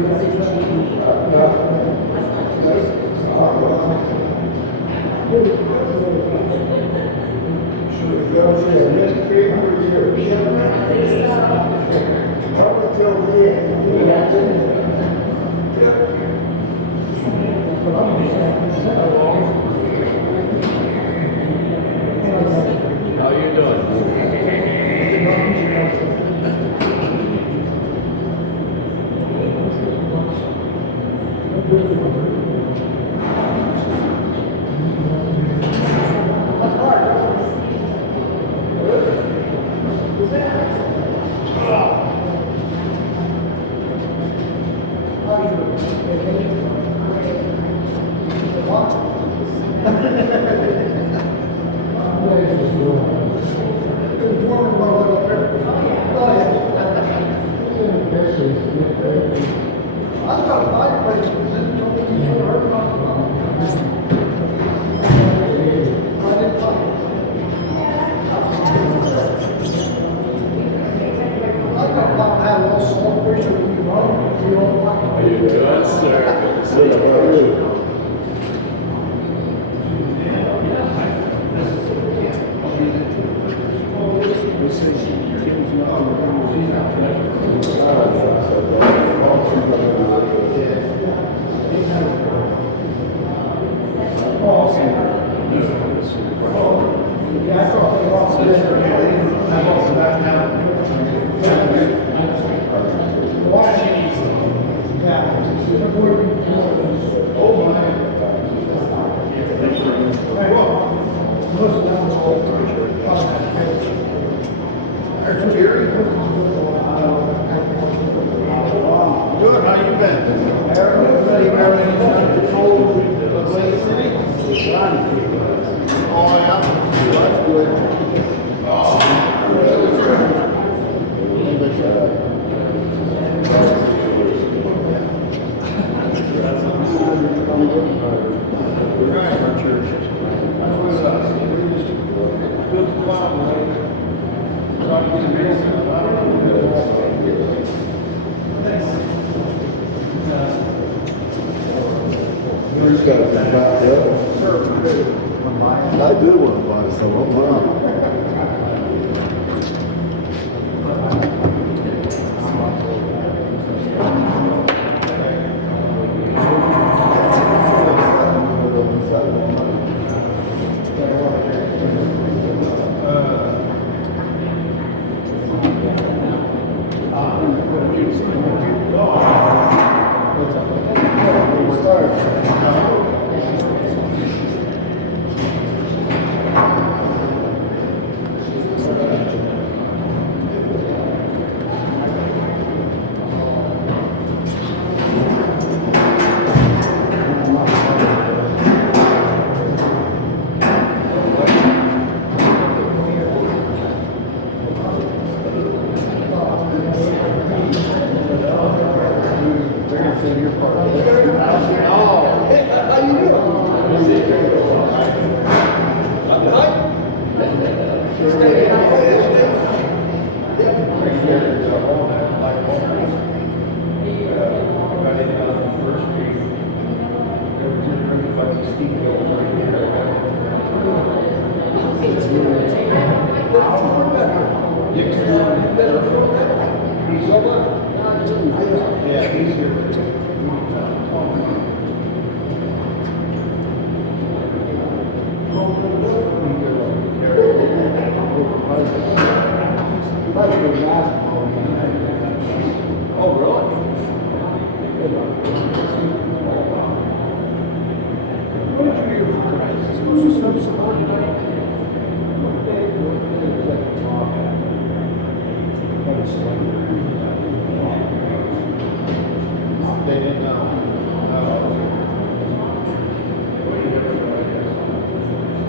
How you doing? How you doing, sir? Good to see you. Good, how you been? Everybody wearing control of Waite City? Oh, yeah? That's good. I do want to buy some.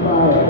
Wow.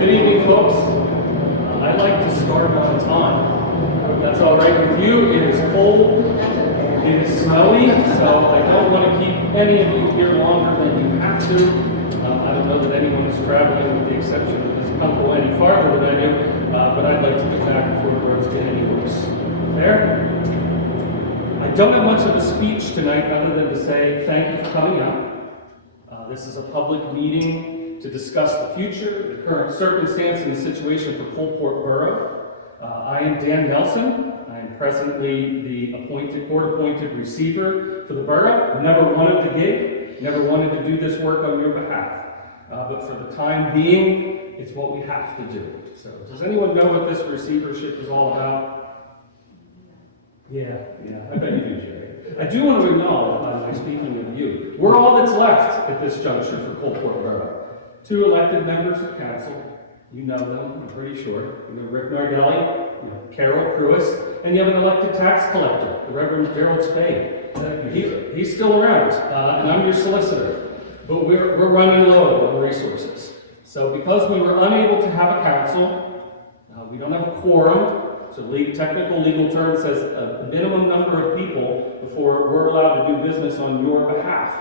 Good evening, folks. I'd like to start on time. If that's all right with you. It is cold, it is snowy, so I don't want to keep any of you here longer than you have to. I don't know that anyone is traveling, with the exception of this Kunkle, any farther than I do, but I'd like to get back before the roads get any worse. Fair? I don't have much of a speech tonight other than to say thank you for coming out. This is a public meeting to discuss the future, the current circumstance, and the situation for Coalport Borough. I am Dan Nelson. I am presently the court-appointed receiver for the borough. Never wanted the gig, never wanted to do this work on your behalf. But for the time being, it's what we have to do. So, does anyone know what this receivership is all about? Yeah, I bet you do, Jerry. I do want to acknowledge, by speaking of you, we're all that's left at this juncture for Coalport Borough. 2 elected members of council. You know them, I'm pretty sure. You know Rick Nardelli, you know Carole Kruis, and you have an elected tax collector, the Reverend Gerald Spade. He's still around, and I'm your solicitor. But we're running low on resources. So because we were unable to have a council, we don't have a quorum, so technical legal term says a minimum number of people before we're allowed to do business on your behalf.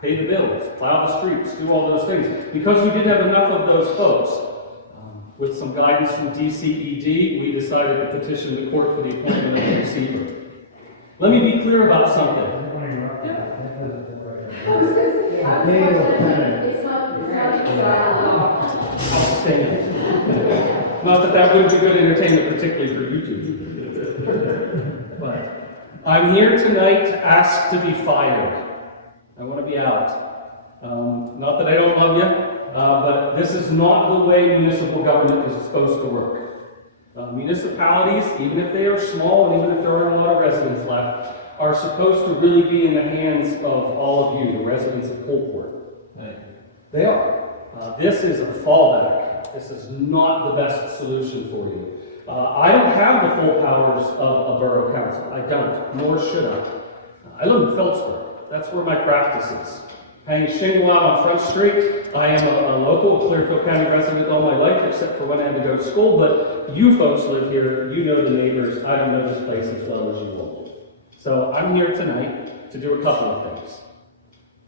Pay the bills, plow the streets, do all those things. Because we didn't have enough of those folks, with some guidance from DCED, we decided to petition the court for the appointment of the receiver. Let me be clear about something. Outstanding. Not that that would be good entertainment, particularly for YouTube. But I'm here tonight to ask to be fired. I want to be out. Not that I don't love you, but this is not the way municipal government is supposed to work. Municipalities, even if they are small and even if there aren't a lot of residents left, are supposed to really be in the hands of all of you, the residents of Coalport. They are. This is a fallback. This is not the best solution for you. I don't have the full powers of a borough council. I don't, nor should I. I live in Phillipsburg. That's where my practice is. Hanging shingle out on Front Street. I am a local Clearfield County resident all my life, except for when I had to go to school, but you folks live here, you know the neighbors. I don't know this place as well as you will. So I'm here tonight to do a couple of things.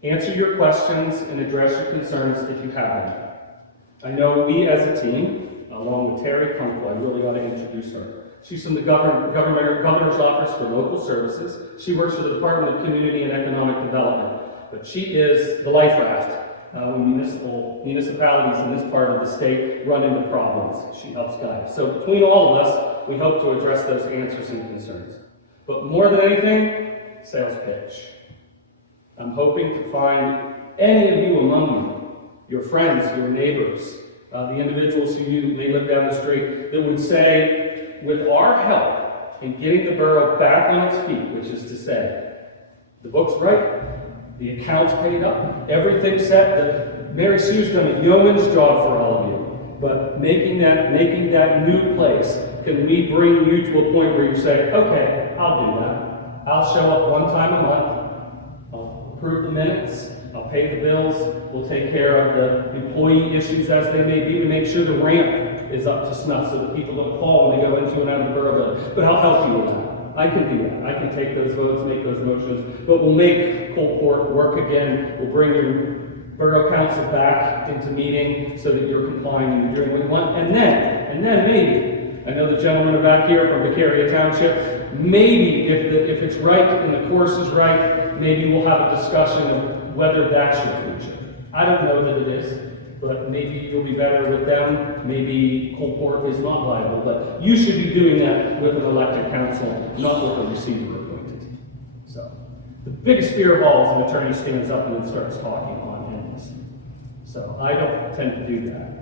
Answer your questions and address your concerns if you have any. I know we as a team, along with Terri, Kunkle, I really ought to introduce her. She's from the Governor's Office for Local Services. She works for the Department of Community and Economic Development. But she is the life raft when municipalities in this part of the state run into problems. She helps guide. So between all of us, we hope to address those answers and concerns. But more than anything, sales pitch. I'm hoping to find any of you among you, your friends, your neighbors, the individuals who you may live down the street, that would say, with our help in getting the borough back on its feet, which is to say, the book's right, The account's paid up, everything's set. Mary Sue's done a yeoman's job for all of you. But making that new place, can we bring you to a point where you say, okay, I'll do that. I'll show up one time a month, I'll approve the minutes, I'll pay the bills, we'll take care of the employee issues as they may be to make sure the ramp is up to snuff so that people don't fall when they go into and out of the borough building. But I'll help you with that. I can do that. I can take those votes, make those motions, but we'll make Coalport work again. We'll bring your borough council back into meeting so that you're complying and you're doing what you want. And then maybe, I know the gentlemen are back here from Beccaria Township, maybe if it's right and the course is right, maybe we'll have a discussion of whether that should feature. I don't know that it is, but maybe you'll be better with them. Maybe Coalport is not liable, but you should be doing that with an elected council, not with a receiver appointed. So, the biggest fear of all is an attorney stands up and then starts talking on ends. So, I don't tend to do that.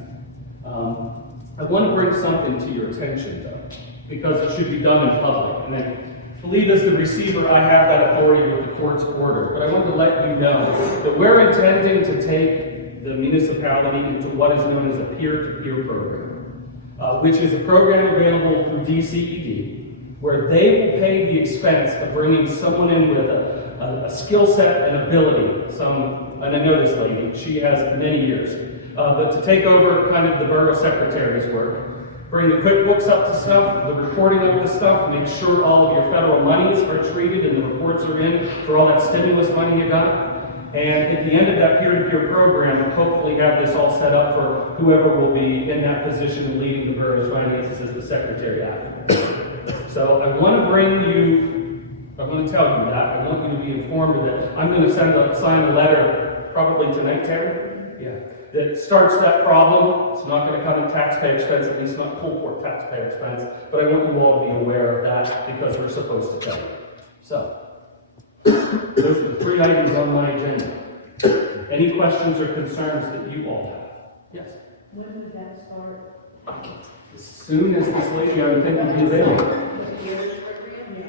I want to bring something to your attention, though, because it should be done in public. And I believe as the receiver, I have that authority with the court's order. But I wanted to let you know that we're intending to take the municipality into what is known as a peer-to-peer program, which is a program available through DCED, where they will pay the expense of bringing someone in with a skill set and ability. And I know this lady, she has many years, but to take over kind of the borough secretary's work, bring the QuickBooks up to snuff, the reporting up to stuff, make sure all of your federal monies are treated and the reports are in for all that stimulus money you got. And at the end of that peer-to-peer program, we'll hopefully have this all set up for whoever will be in that position of leading the borough's finances as the secretary after. So I want to tell you that. I want you to be informed of that. I'm going to sign a letter, probably tonight, Terri? Yeah. That starts that problem. It's not going to come in taxpayer expense, at least not Coalport taxpayer expense, but I want you all to be aware of that because we're supposed to tell you. So, those are the 3 items on my agenda. Any questions or concerns that you all have? Yes? When would that start? As soon as this lady, I would think, would be available. The peer program,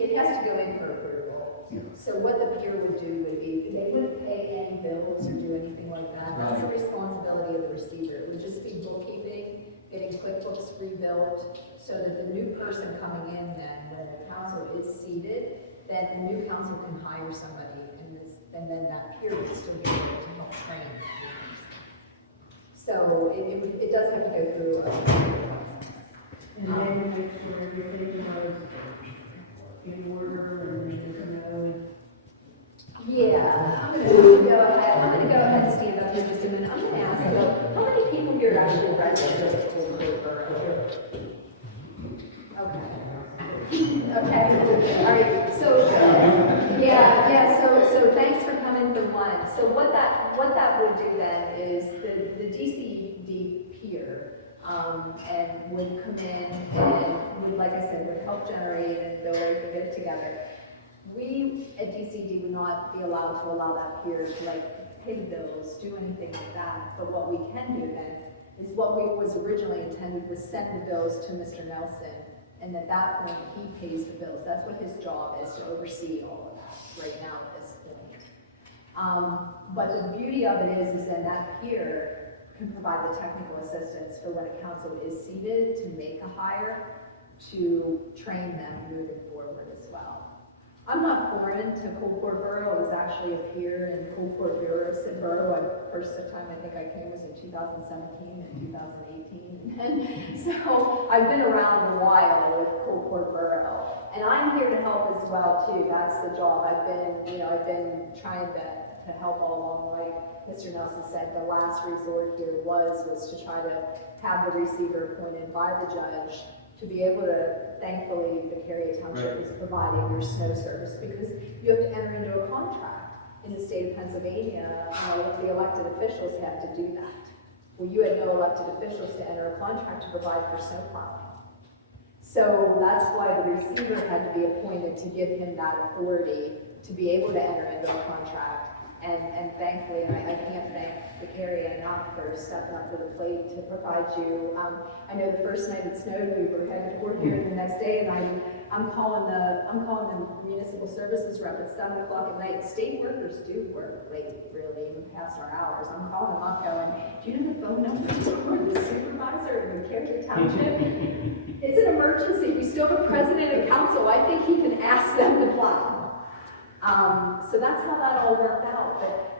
it has to go in for approval. Yeah. So what the peer would do would be, they wouldn't pay any bills or do anything like that. That's the responsibility of the receiver. It would just be bookkeeping, getting QuickBooks rebuilt, so that the new person coming in then, when the council is seated, then the new council can hire somebody and then that peer would still be able to help train. So it does have to go through a process. And then make sure everything was in order and yeah, I'm gonna go ahead and stand up here just a minute. I'm gonna ask you, how many people here are actually residents of Coalport Borough? Okay, all right, so thanks for coming for one. So what that would do then is the DCED peer and would come in and would, like I said, would help generate and build everything, get it together. We at DCED would not be allowed to allow that peer to like pay bills, do anything like that. But what we can do then is what was originally intended was send the bills to Mr. Nelson, and at that point he pays the bills. That's what his job is, to oversee all of that right now at this point. But the beauty of it is then that peer can provide the technical assistance for when a council is seated to make a hire, to train them moving forward as well. I'm not foreign to Coalport Borough. I was actually a peer in Coalport Borough. First time I think I came was in 2017 and 2018. And so I've been around a while with Coalport Borough. And I'm here to help as well too. That's the job. I've been trying to help all along. Like Mr. Nelson said, the last resort here was to try to have the receiver appointed by the judge to be able to, thankfully, Beccaria Township is providing your snow service, because you have to enter into a contract in the state of Pennsylvania. The elected officials have to do that. Well, you had no elected officials to enter a contract to provide for snow plowing. So that's why the receiver had to be appointed to give him that authority to be able to enter into a contract And thankfully, and I can't thank Beccaria enough for stepping up to the plate to provide you. I know the first night it snowed, we were headed to court here the next day, and I'm calling the municipal services rep at 7 o'clock at night. State workers do work late, really, even past our hours. I'm calling them up going, do you know the phone number for the supervisor of Beccaria Township? It's an emergency. We still have a president and council. I think he can ask them to plow. So that's how that all worked out.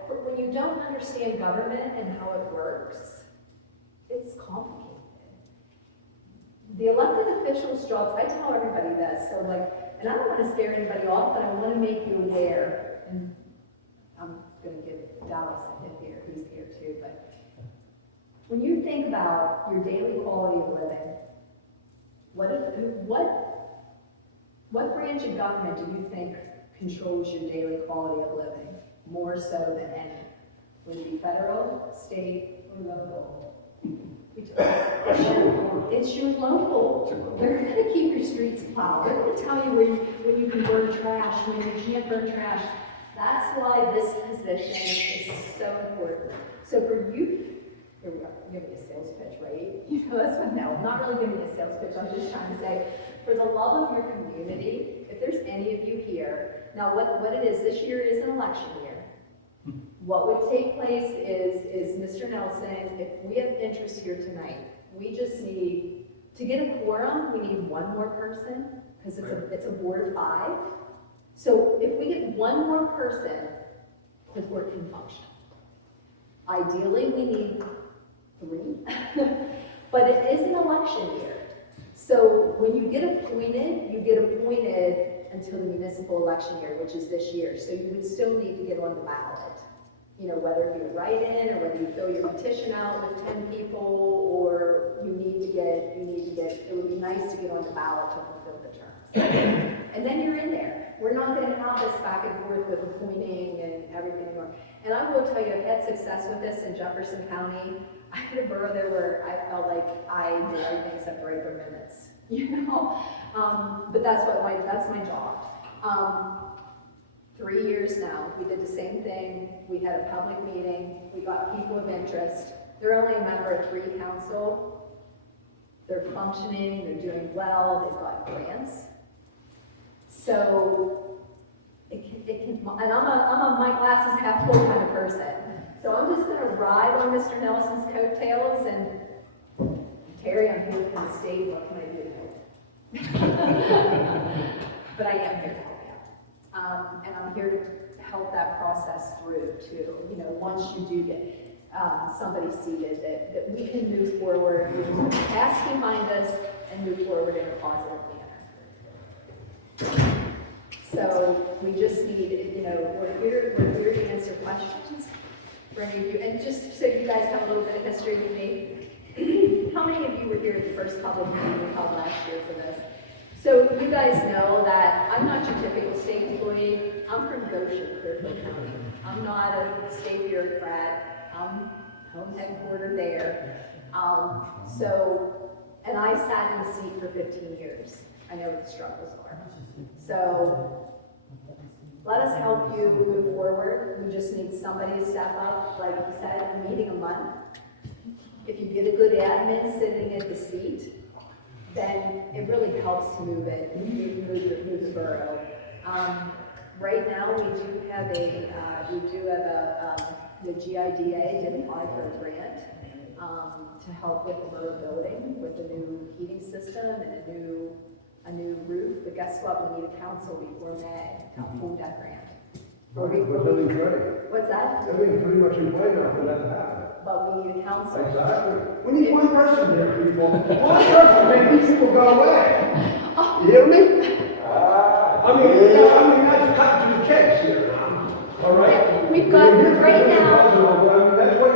But when you don't understand government and how it works, it's complicated. The elected officials' jobs, I tell everybody this, so like, and I don't want to scare anybody off, but I want to make you aware, and I'm going to give Dallas a hint here, he's here too, but when you think about your daily quality of living, what branch of government do you think controls your daily quality of living more so than any? Would it be federal, state, or local? It's your local. They're going to keep your streets plowed. They're going to tell you when you can burn trash, when you can't burn trash. That's why this position is so important. So for you, here we are, giving a sales pitch, right? You know, that's what, no, I'm not really giving a sales pitch. I'm just trying to say, for the love of your community, if there's any of you here, now what it is, this year is an election year. What would take place is Mr. Nelson, if we have interest here tonight, we just need, to get a quorum, we need one more person, because it's a board of 5. So if we get one more person, the board can function. Ideally, we need 3, but it is an election year. So when you get appointed until the municipal election year, which is this year. So you would still need to get on the ballot. You know, whether you write in or whether you fill your petition out with 10 people, or you need to get, it would be nice to get on the ballot to fulfill the terms. And then you're in there. We're not going to have this back and forth with appointing and everything anymore. And I will tell you, I've had success with this in Jefferson County. I had a borough there where I felt like I did everything except write their minutes, you know? But that's my job. 3 years now, we did the same thing. We had a public meeting. We got people of interest. They're only a member of 3 council. They're functioning, they're doing well, they've got grants. So, and I'm a my glasses half full kind of person. So I'm just gonna ride on Mr. Nelson's coattails and, Terri, I'm here from the state, what can I do? But I am here to help you. And I'm here to help that process through too. You know, once you do get somebody seated, that we can move forward, we can pass behind us and move forward in a positive manner. So we just need, you know, we're here to answer questions for any of you. And just so you guys have a little bit of history with me, how many of you were here at the first public meeting we held last year for this? So you guys know that I'm not your typical state employee. I'm from Goshen, Clearfield County. I'm not a state bureaucrat. I'm home headquartered there. And I sat in the seat for 15 years. I know what the struggles are. So let us help you move forward. We just need somebody to step up. Like you said, a meeting a month. If you get a good admin sitting at the seat, then it really helps to move the borough. Right now, we do have the GIDA did apply for a grant to help with the borough building, with the new heating system and a new roof. But guess what? We need a council before May to hold that grant. What's that? Everything's pretty much in play now for that to happen. But we need a council. Exactly. We need one person there, people. One person, make these people go away. You hear me? I mean, that's cut to the chase here. All right? We've got, right now, that's what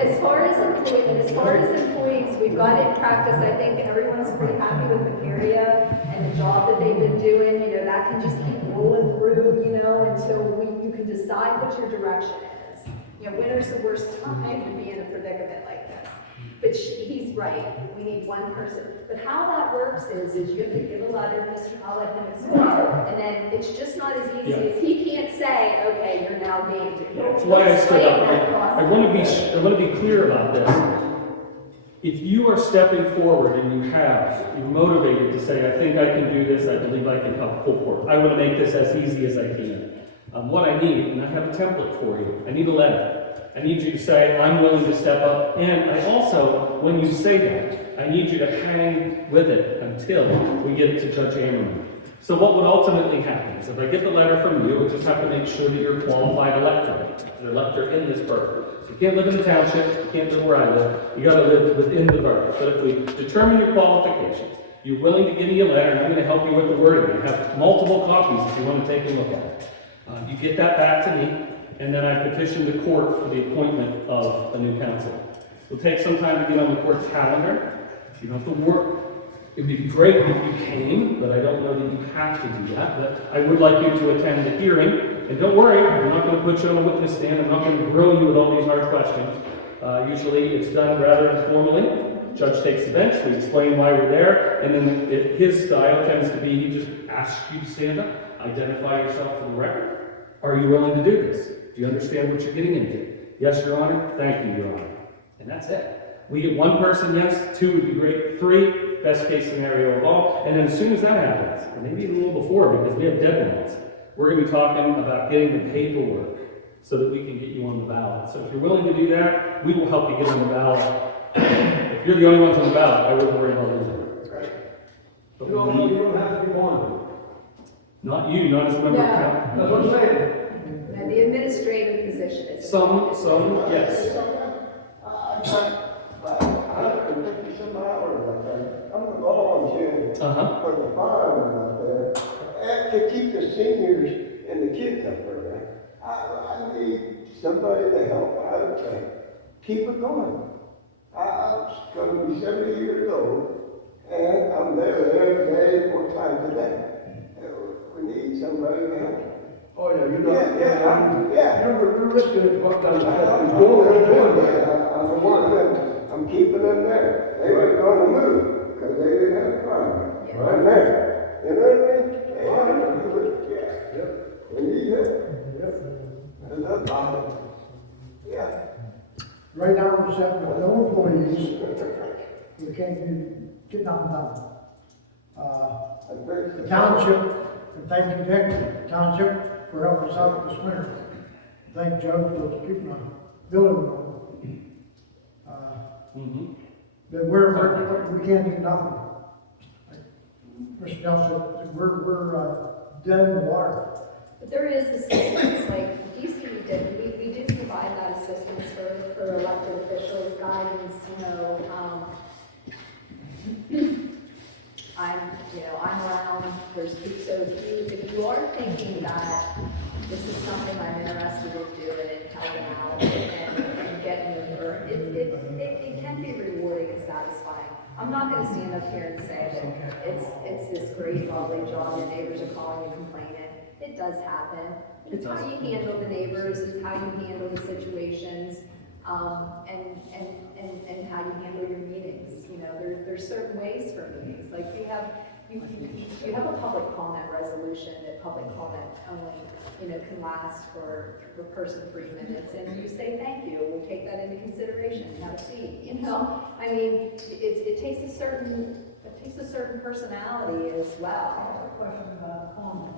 as far as employees, we've got in practice, I think everyone's pretty happy with Beccaria and the job that they've been doing. You know, that can just keep rolling through, you know, until you can decide what your direction is. You know, winter's the worst time to be in a predicament like this. But he's right, we need one person. But how that works is you have to give a letter, I'll let him explain. And then it's just not as easy as he can't say, okay, now named. That's why I stood up. I want to be clear about this. If you are stepping forward and you're motivated to say, I think I can do this, I believe I can help Coalport. I want to make this as easy as I can. What I need, and I have a template for you, I need a letter. I need you to say, I'm willing to step up. And I also, when you say that, I need you to hang with it until we get it to Judge Ammerman. So what would ultimately happen is if I get the letter from you, we just have to make sure that you're a qualified elector, an elector in this borough. So you can't live in the township, you can't live where I live, you gotta live within the borough. But if we determine your qualifications, you're willing to give me a letter, and I'm gonna help you with the wording. I have multiple copies if you want to take a look at it. You get that back to me, and then I petition the court for the appointment of a new council. It'll take some time to get on the court's calendar. You don't have to work. It'd be great if you came, but I don't know that you have to do that. But I would like you to attend the hearing. And don't worry, I'm not going to put you on a witness stand. I'm not going to grill you with all these hard questions. Usually it's done rather informally. Judge takes the bench, we explain why we're there, and then his style tends to be, he just asks you to stand up, identify yourself for the record. Are you willing to do this? Do you understand what you're getting into? Yes, Your Honor. Thank you, Your Honor. And that's it. We get one person, yes. Two would be great. Three, best case scenario of all. And then as soon as that happens, and maybe even a little before, because we have deadlines, we're going to be talking about getting the paperwork so that we can get you on the ballot. So if you're willing to do that, we will help you get on the ballot. If you're the only ones on the ballot, I wouldn't worry about losing it. But You don't have to be one. not you, not as a member of No. council. That's what I'm saying. Now, the administrative position is. Some, yes. I'm a volunteer Uh-huh. for the firemen out there, and to keep the seniors and the kids up there. I need somebody to help out to keep it going. I'm going to be 70 years old, and I'm there every day, 4 times a day. We need somebody to help. Oh, yeah, you're not. Yeah. You're listening to what I'm I'm keeping them there. They weren't going to move because they didn't have a fire. Right there. You know what I mean? They had to do it. Yeah. We need help. And that's all. Yeah. Right now, we're just having no employees, we can't get nothing done. The township, and thank you, Dick, township, for helping us out this winter. Thank Joe for keeping on building going. But we can't do nothing. Like Mr. Johnson said, we're dead in the water. But there is assistance, like DCED did, we do provide that assistance for elected officials, guidance, I'm around, there's, so if you are thinking that this is something I'm interested in doing and helping out and getting over, it can be rewarding and satisfying. I'm not gonna stand up here and say that it's this great, lovely job, your neighbors are calling you complaining. It does happen. It's how you handle the neighbors, it's how you handle the situations, and how you handle your meetings. There's certain ways for meetings. Like you have a public comment resolution that public comment only, can last for a person 3 minutes, and you say thank you. We'll take that into consideration. Have a seat. I mean, it takes a certain personality as well. I have a question about comment.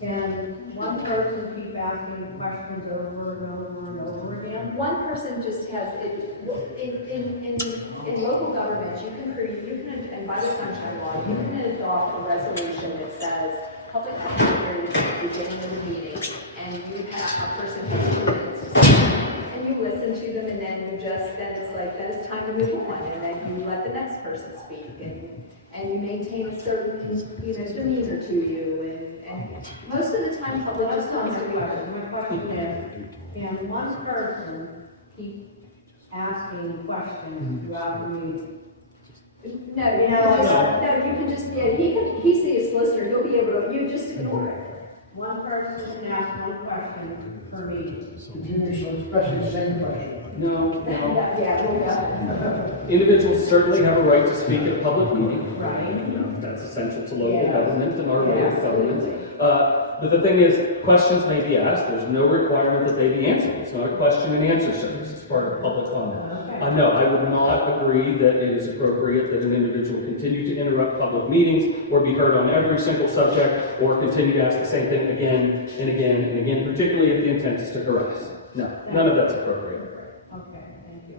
Can one person keep asking questions over and over and over again? One person just has it in local government. You can, and by the Sunshine Law, you can adopt a resolution that says public comment period is at the beginning of the meeting, and you have a person has 2 minutes to speak, and you listen to them, and then it's time to move on, and then you let the next person speak, and you maintain a certain demeanor to you, and most of the time public just comes to me. My question is, can one person keep asking questions throughout the meeting? No, you can just, he's the solicitor, you'll be able to, you just ignore it. One person can ask one question per meeting. Especially the same question. No. Yeah. Individuals certainly have a right to speak at a public meeting. Right. That's essential to local government and our way of government. But the thing is, questions may be asked, there's no requirement that they be answered. It's not a question and answer service, it's part of public comment. No, I would not agree that it is appropriate that an individual continue to interrupt public meetings or be heard on every single subject or continue to ask the same thing again and again and again, particularly if the intent is to harass. No, none of that's appropriate. Okay, thank you.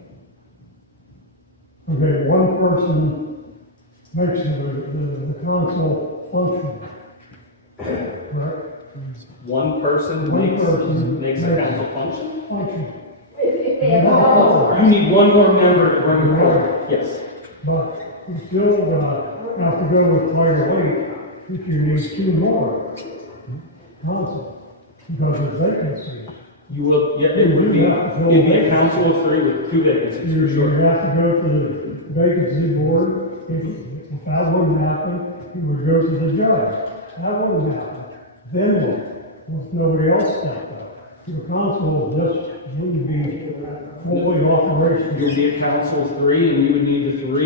Okay, one person makes the council function. Correct? One person makes a council function? Function. If they have a You need one more member to run the court. Yes. But you still have to go with Title 8, if you need 2 more council, because there's vacancies. You will, yeah, it'd be a council of 3 with 2 vacancies, You for sure. have to go to the vacancy board. If that wouldn't happen, you would go to the judge. That wouldn't happen. Then what? If nobody else stepped up. The council just wouldn't be fully operational. You'll be a council of 3, and you would need the 3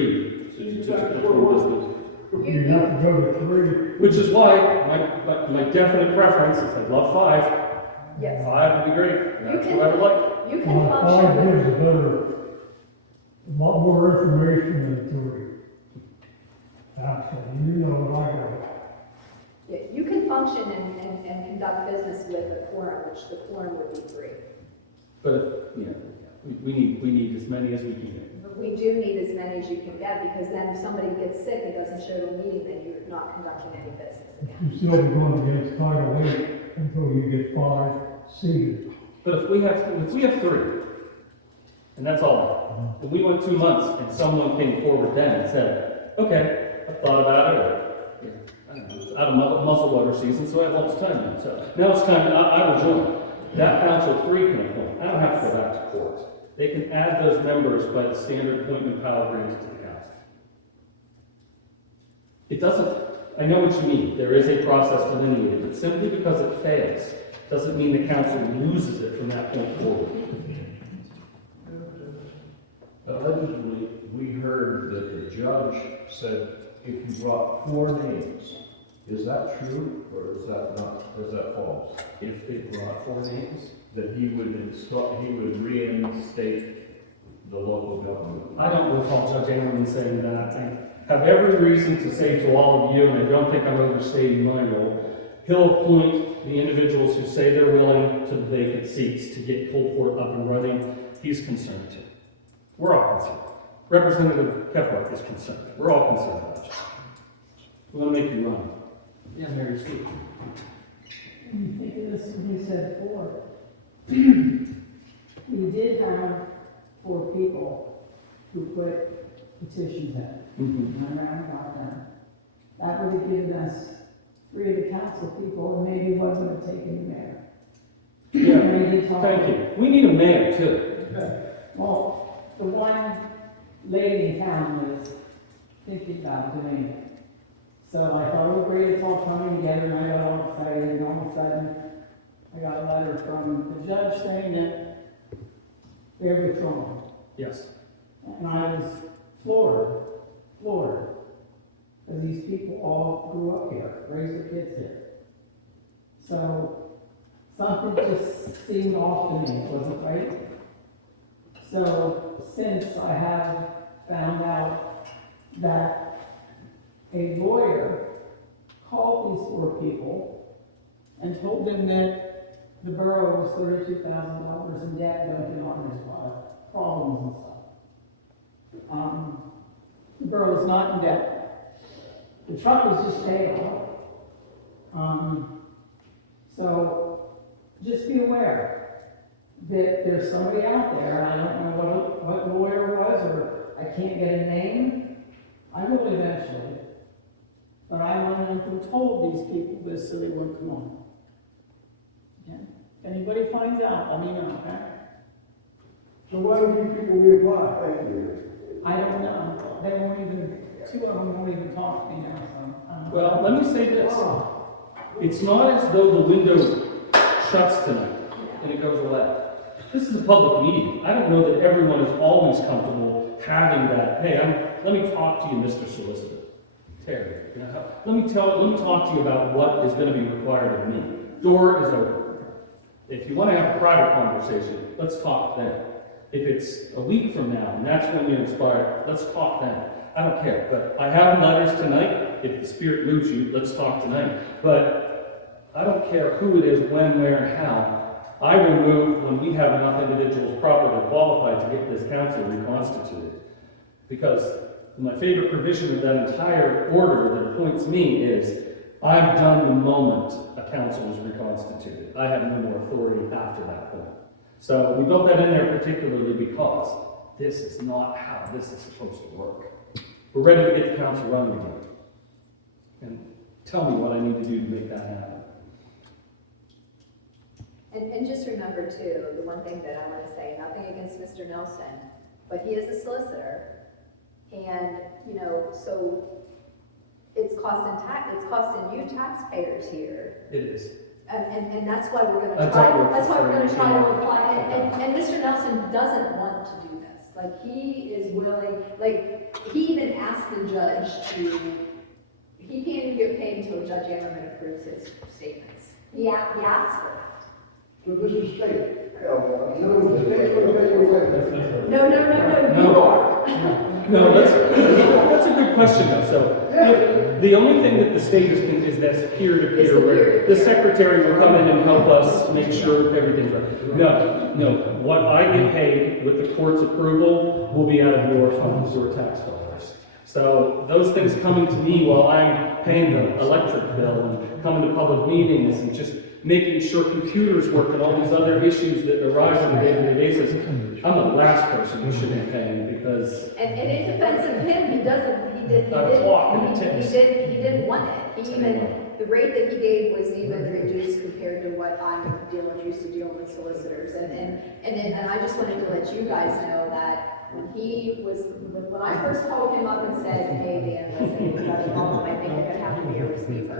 to perform business. You have to go to 3. Which is why my definite preference is I'd love 5. Yes. 5 would be great. That's can- what I would like. You can 5 function gives with, a lot more information than 3. Absolutely, you know what I got. yeah, you can function and conduct business with a quorum, which the quorum would be 3. But, yeah, we need as many as we can get. But we do need as many as you can get, because then if somebody gets sick and doesn't show to a meeting, then you're not conducting any business again. You still be going against Title 8 until you get 5 seated. But if we have 3, and that's all, if we went 2 months and someone came forward then and said, okay, I've thought about it, or, yeah, I don't know, it's out of muzzleloader season, so I have lots of time now. So now it's time, I will join. That council of 3 can appoint. I don't have to go back to court. They can add those members by the standard appointment power granted to the council. It doesn't, I know what you mean. There is a process delineated, but simply because it fails doesn't mean the council loses it from that point forward. Allegedly, we heard that the judge said if you brought 4 names, is that true or is that false? If they brought 4 names, That he would reinstate the local government? I don't recall Judge Ammerman saying that. I have every reason to say to all of you, and I don't think I'm overstating my role, he'll appoint the individuals who say they're willing to the vacant seats to get Coalport up and running. He's concerned too. We're all concerned. Representative Kephart is concerned. We're all concerned about you. We want to make you run. Yeah, Mary, speak. I'm thinking this when you said 4. We did have 4 people who put petitions in. And I ran about them. That would have given us 3 of the council people, and maybe one would have taken the mayor. Yeah, thank you. We need a mayor too. Well, the one lady in town was thinking about doing it. So I thought, oh great, it's all coming together, and I got all excited, and all of a sudden, I got a letter from the judge saying that they're withdrawing. Yes. And I was floored, because these people all grew up here, raised their kids here. So something just seemed off to me, it wasn't right. So since I have found out that a lawyer called these 4 people and told them that the borough was $32,000 in debt, going on his problems and stuff. The borough is not in debt. The truck was just paid off. So just be aware that there's somebody out there, and I don't know what lawyer it was, or I can't get a name. I will eventually. But I'm one of them who told these people this so they wouldn't come on. Okay? If anybody finds out, let me know, okay? So why don't you people reapply? Thank you. I don't know. They won't even, 2 of them won't even talk to me now, so. Well, let me say this. It's not as though the window shuts tonight and it goes away. This is a public meeting. I don't know that everyone is always comfortable having that, hey, let me talk to you, Mr. Solicitor. Terri, let me talk to you about what is going to be required of me. door is open. If you want to have a private conversation, let's talk then. If it's a week from now and that's when you expire, let's talk then. I don't care, but I have letters tonight. If the spirit moves you, let's talk tonight. But I don't care who it is, when, where, and how. I will move when we have enough individuals properly qualified to get this council reconstituted. Because my favorite provision of that entire order that appoints me is, I'm done the moment a council is reconstituted. I have no more authority after that point. So we built that in there particularly because this is not how this is supposed to work. We're ready to get the council running again. And tell me what I need to do to make that happen. And just remember too, the one thing that I want to say, nothing against Mr. Nelson, but he is a solicitor. And, you know, so it's costing you taxpayers here. It is. And that's why we're gonna try, to apply, and Mr. Nelson doesn't want to do this. Like, he is willing, like, he even asked the judge he can't even get paid until Judge Ammerman approves his statements. He asked for that. So this is state. No, you are. No, that's a good question though. So the only thing that the state is that's peer-to-peer, where the secretary will come in and help us make sure everything's right. No, what I get paid with the court's approval will be out of your funds or tax dollars. So those things coming to me while I'm paying the electric bill and coming to public meetings and just making sure computers work and all these other issues that arise on a day-to-day basis, I'm the last person who should be paying because... And in defense of him, he didn't want it. The rate that he gave was even reduced compared to what I'm used to dealing with solicitors. And I just wanted to let you guys know that when I first called him up and said, hey, Dan, listen, you've got a problem, I think you're gonna have to be a receiver.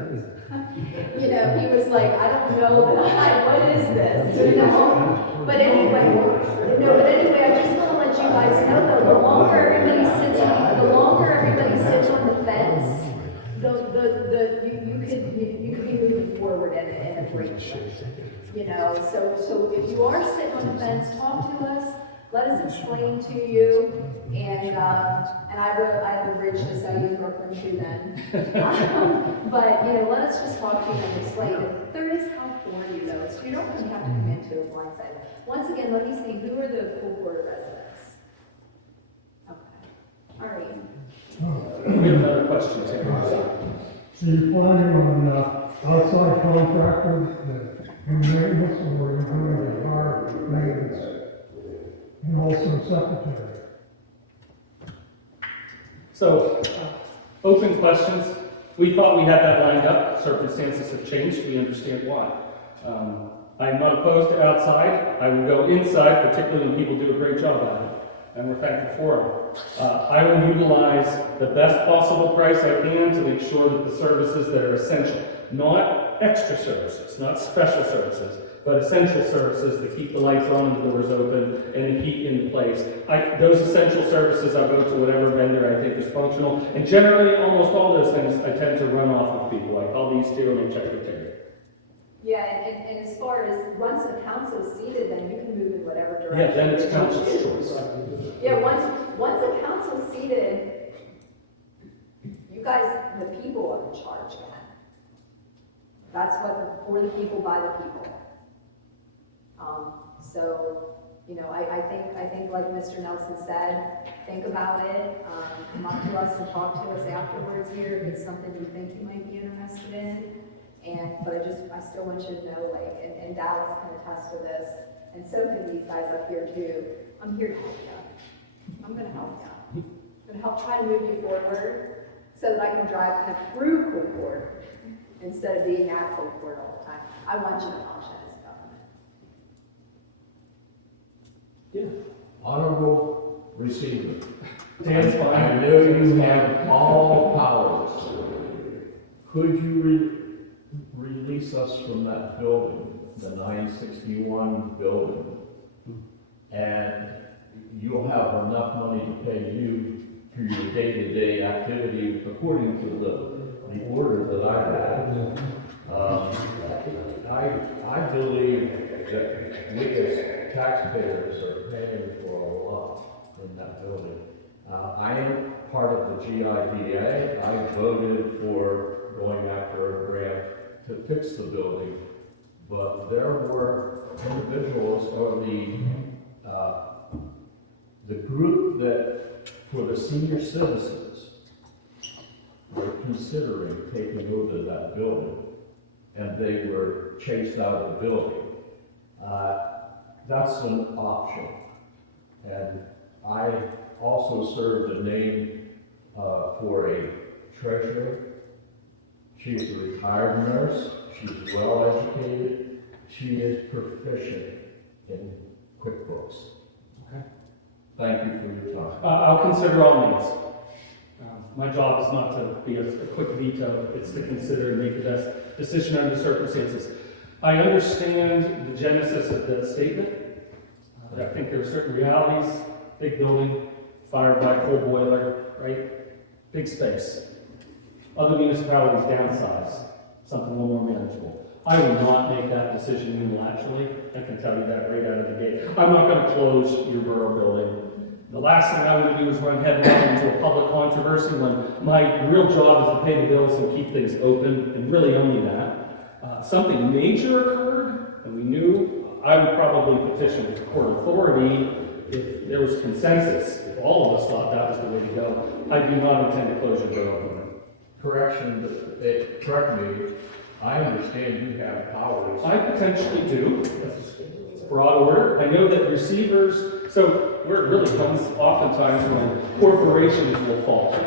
You know, he was like, I don't know what is this? You know? But anyway, I just want to let you guys know that the longer everybody sits on the fence, you could be moving forward in a great way. You know, so if you are sitting on the fence, talk to us. Let us explain to you, and I have a bridge to sell you in Brooklyn too then. But, you know, let us just talk to you and explain it. There is help for you though, so you don't really have to come into a blindside. Once again, let me see, who are the Coalport residents? Okay, all right. We have another question, Terri. So you're planning on outside contractors that do maintenance, or you're doing the car maintenance? And also secretary. So, open questions. We thought we had that lined up. Circumstances have changed. We understand why. I'm not opposed to outside. I will go inside, particularly when people do a great job at it. And we're thankful for them. I will utilize the best possible price I can to make sure that the services that are essential, not extra services, not special services, but essential services that keep the lights on and the doors open and the heat in place. Those essential services, I go to whatever vendor I think is functional. And generally, almost all those things, I tend to run off of people. I call these two and I check with Terri. Yeah, and as far as once the council is seated, then you can move in whatever direction. Yeah, then it's council's choice. Yeah, once the council is seated, you guys, the people are in charge then. That's what, for the people, by the people. So, you know, I think like Mr. Nelson said, think about it, come up to us and talk to us afterwards here if it's something you think you might be interested in. But I still want you to know, like, and Dallas can attest to this, and so can these guys up here too. I'm here to help you. I'm gonna help you. I'm gonna help try to move you forward so that I can drive kind of through Coalport instead of being at Coalport all the time. I want you to function as government. Yeah. Honorable receiver. Dan's fine. I know you have all powers. Could you release us from that building, the 961 building, and you'll have enough money to pay you for your day-to-day activity according to the order that I read. I believe that we as taxpayers are paying for a lot in that building. I am part of the GIDA. I voted for going after a grant to fix the building, but there were individuals, or the group that, for the senior citizens, were considering taking over that building, and they were chased out of the building. That's an option. And I also served a name for a treasurer. She's a retired nurse. She's well educated. She is proficient in QuickBooks. Okay. Thank you for your time. I'll consider all needs. My job is not to be a quick veto, it's to consider and make the best decision under the circumstances. I understand the genesis of that statement. I think there are certain realities, big building, fired by coal boiler, right? Big space. Other municipalities downsize, something a little more manageable. I will not make that decision unilaterally. I can tell you that right out of the gate. I'm not going to close your borough building. The last thing I want to do is run headlong into a public controversy when my real job is to pay the bills and keep things open, and really only that. Something major occurred, and we knew I would probably petition the court authority if there was consensus. If all of us thought that was the way to go, I do not intend to close your borough building. Correct me, I understand you have powers. I potentially do. It's broad order. I know that receivers, so where it really comes oftentimes when corporations will falter.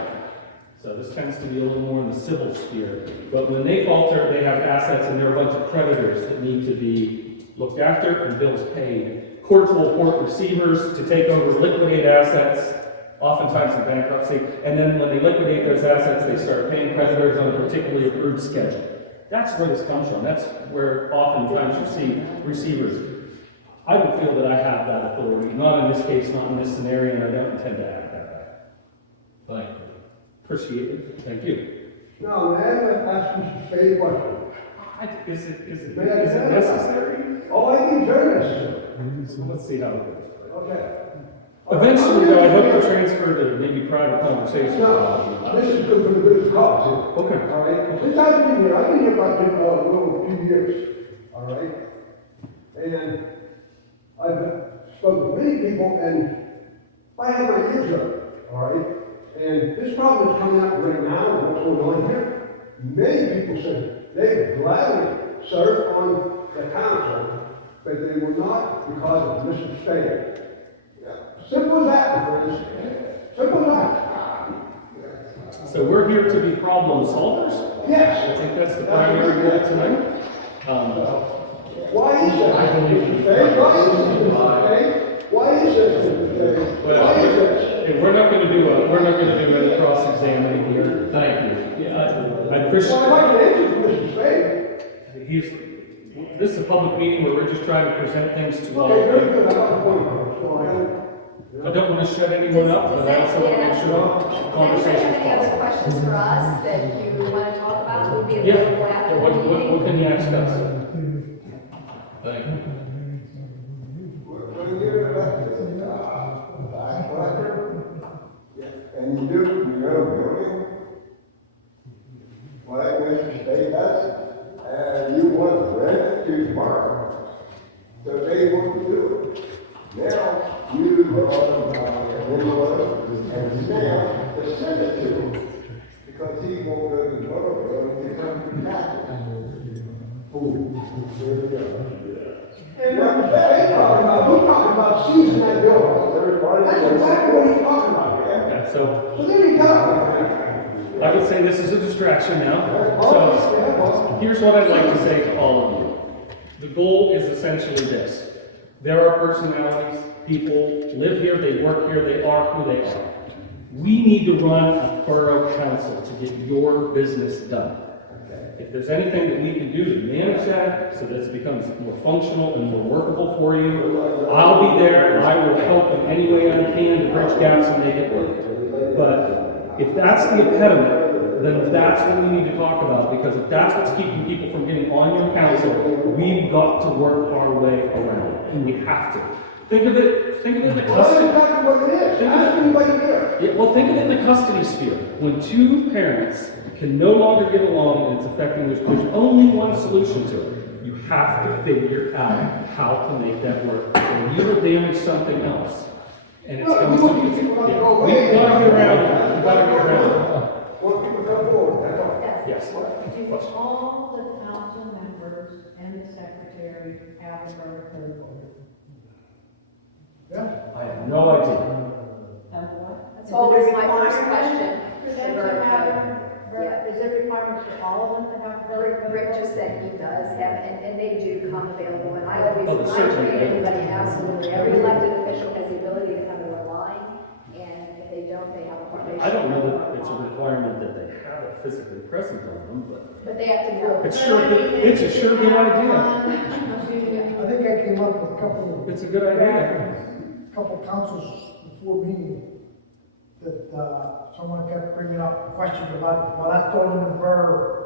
So this tends to be a little more in the civil sphere. But when they falter, they have assets and there are a bunch of creditors that need to be looked after and bills paid. Courts will appoint receivers to take over liquidate assets, oftentimes in bankruptcy, and then when they liquidate those assets, they start paying creditors on a particularly approved schedule. That's where this comes from. That's where oftentimes you see receivers. I don't feel that I have that authority, not in this case, not in this scenario, and I don't intend to act that way. Thank you. Appreciate it. Thank you. No, man, ask Mr. Spade a question. Is it May I necessary? Oh, I think it's very necessary. Let's see how it goes. Okay. Eventually, though, I hope to transfer to maybe private conversations. Now, this is good for the good cause. Okay. All right. Since I've been here about a few years. All right. And I've spoken with many people, and I have my ears up. All right. And this problem is coming up right now, and what's going on here. Many people say they would gladly serve on the council, but they will not because of Mr. Spade. Simple as that, my friends. Simple as that. So we're here to be problem solvers? Yes. I think that's the primary goal tonight. Why is that? I believe Mr. Spade? Why is this, Mr. Spade? Why is this, Mr. Spade? Why is this? We're not going to do any cross-examining here. Thank you. Yeah, I Well, appreciate. I'd like an answer from Mr. Spade. This is a public meeting where we're just trying to present things to all. Okay, very good. I got the point. So I don't want to shut anyone up, but I also want to make sure Does anybody have conversations any other possible. questions for us that you want to talk about? We'll be Yeah, available after the what meeting. can you ask us? Thank you. When you're elected, vice collector, and you do your own building, like Mr. State does, and you want to rent to your park, so they want to do it. Now, you go on and now to send it to him, because he won't go to the borough and become taxes. Boom, there we go. And Mr. Spade talking about, we're talking about seizing that building. That's exactly what he's talking about here. Okay, so So there you go. I would say this is a distraction now. So here's what I'd like to say to all of you. The goal is essentially this. There are personalities, people live here, they work here, they are who they are. We need to run a borough council to get your business done. If there's anything that we can do to manage that so that it becomes more functional and more workable for you, I'll be there and I will help in any way I can to bridge gaps and make it work. But if that's the impediment, then that's what we need to talk about, because if that's what's keeping people from getting on your council, we've got to work our way around it, and we have to. Think of it in the Well, that's custody. exactly what it is. Ask anybody here. Yeah, well, think of it in the custody sphere. When two parents can no longer get along and it's affecting there's only one solution to it. You have to figure out how to make that work, or you will damage something else. And it's Look, going we to want be, these people to yeah, go we've away. got to get around it. We've got to get around it. Want people to come forward, that's all. Yes. Do all the council members and the secretary have a borough code book? Yeah. I have no idea. And what? That's always my first question. For them to have, is it requirement for all of them to have a borough code book? Rick just said he does have, and they do come available, and I always, Oh, when I certainly. train anybody, absolutely, every elected official has the ability to come to a line, and if they don't, they have a probation. I don't know that it's a requirement that they have it physically present on them, but But they have to know. it's a sure good idea. I think I came up with a couple, It's a good idea. councils before me that, someone kept bringing up questions about, well, that's all in the borough,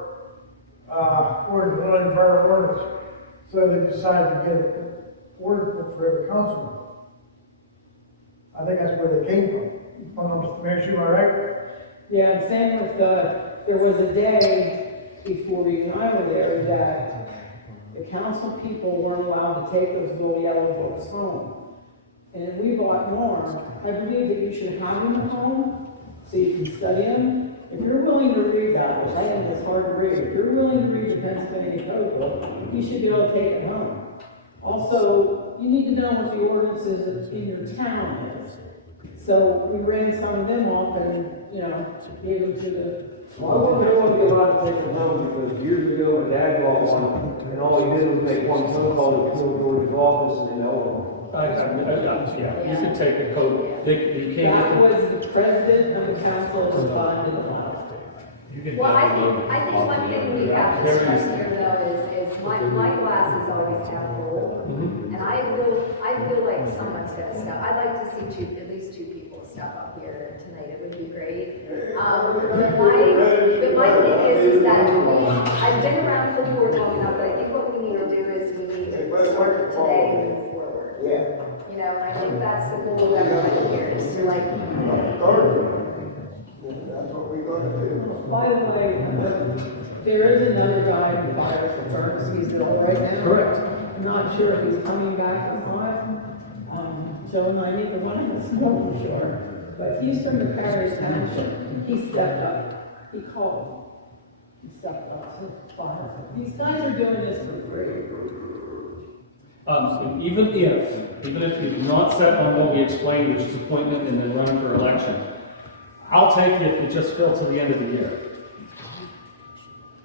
ordinance. So they decided to get an ordinance for every councilman. I think that's where they came from. Mr. Mayor, am I right? Yeah, and same with there was a day before you and I were there that the council people weren't allowed to take those little yellow books home. And we bought more. I believe that you should have them at home so you can study them. If you're willing to read that, which I think is hard to read, if you're willing to read the Pennsylvania Code book, you should be able to take it home. Also, you need to know what the ordinances in your town is. So we ran some of them off and, gave them to the. Well, I wouldn't be allowed to take them home because years ago, my dad bought one, and all he did was make one phone call to Phil George's office, and they know Yeah, you could take a code, you That can't. was the president of the council responded to that. Well, I think one thing we have to stress here though is my glass is always half full. And I feel like someone's gonna step, I'd like to see at least two people step up here tonight, it would be great. But my thing is that I've been around people who are talking about, but I think what we need to do is we need to start today and move forward. Yeah. And I think that's the goal of everybody here, is to like, That's what we're gonna do. By the way, there is another guy who fires the furnace, he's there right now. Correct. I'm not sure if he's coming back or not. Joe and I neither one of us know for sure. But he's from Beccaria Township. He stepped up. He called. He stepped up to fire. These guys are doing this for free. Even if you've not set on what we explained, which is appointment and then running for election, I'll take it to just fill to the end of the year.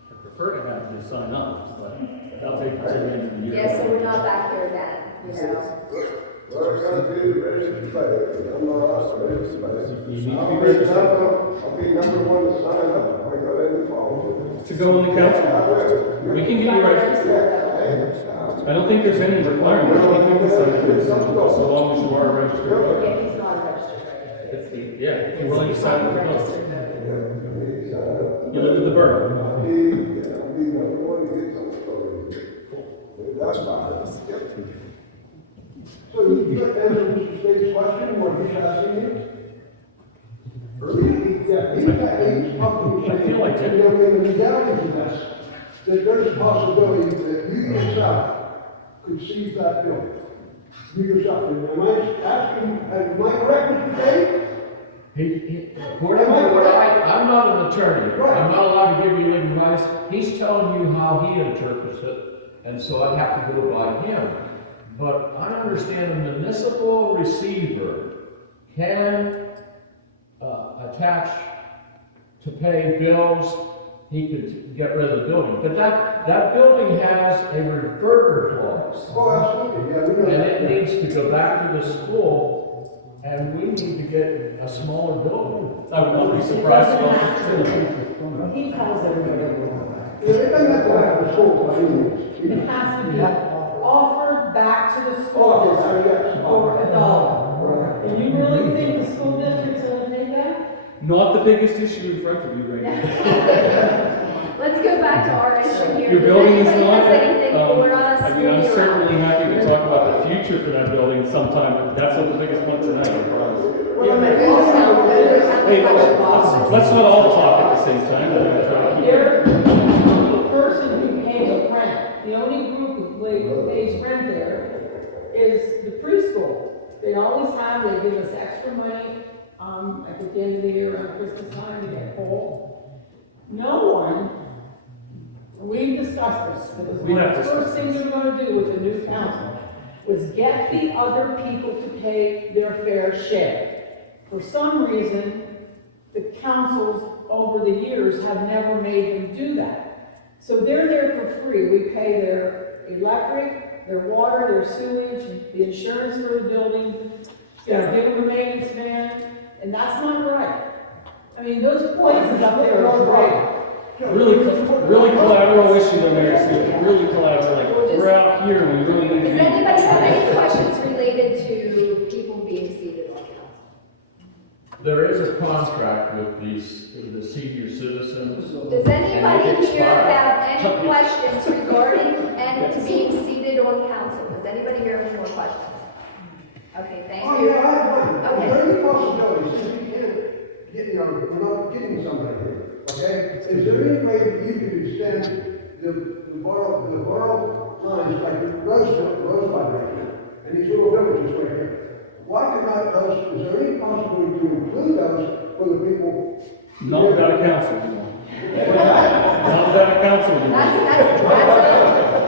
I prefer to have you sign up, but I'll take it to the end of the year. yeah, so we're not back here again, What I gotta do, ready to play, I'm not also ready to play. You need to be ready to I'll be number one to sign up, if I go in the fall. To go on the council. We can get you registered. I don't think there's any requirement, I don't think it's so long as you are registered. Yeah, he's not registered right Yeah, if you're willing to sign up for both. You live in the borough. I'll be number one to get some story. That's fine. Yep. So you got answer Mr. State's question, what he's asking you? Yeah, he's talking. I feel like it. You know, in the reality of this, that there's a possibility that you yourself could seize that building. You yourself, am I asking, am I correct, Mr. Dave? According to what I'm not an attorney, I'm not allowed to give you legal advice, he's telling you how he interprets it, and so I have to go by him. But I understand a municipal receiver can attach to pay bills, he could get rid of the building. But that building has a reverter clause. Oh, absolutely, yeah, we know And that. it needs to go back to the school, and we need to get a smaller building. I would not be surprised at all. He tells everybody. Yeah, it doesn't have to have a soul by any means. It has to be offered back to the school Oh, district yes. for $1. And you really think the school district's gonna take that? Not the biggest issue in front of you right now. Let's go back to our issue here. Your building is Does anybody not, have anything for us? I mean, I'm certainly happy to talk about the future for that building sometime, but that's not the biggest one tonight. Hey, let's not all talk at the same time. I'm gonna try to keep They're the person who pays rent. The only group who pays rent there is the preschool. They always have, they give us extra money, at the end of the year, around Christmas time, we get full. No one, we discussed this, because We one have of the discussed first things you're gonna do with the new council was get the other people to pay their fair share. For some reason, the councils over the years have never made them do that. So they're there for free. We pay their electric, their water, their sewage, the insurance for the building, give them a maintenance man, and that's not right. I mean, those places up there are great. really collateral issue though, Mayor Steve, really collateral, like, we're out here and we really need to Does be. anybody have any questions related to people being seated on council? There is a contract with the senior citizens. Does anybody And it here expires. have any questions regarding and being seated on council? Does anybody here have any more questions? Okay, thank Oh, you. yeah, I have one. Okay. Is there any possibility, since we can't get, we're not getting somebody here, okay? Is there any way that you could extend the borough lines like Rosebud right now, and these little villages right here? Why could not those, is there any possibility to include those for the people? Not without a council, you know. Not without a council, you know.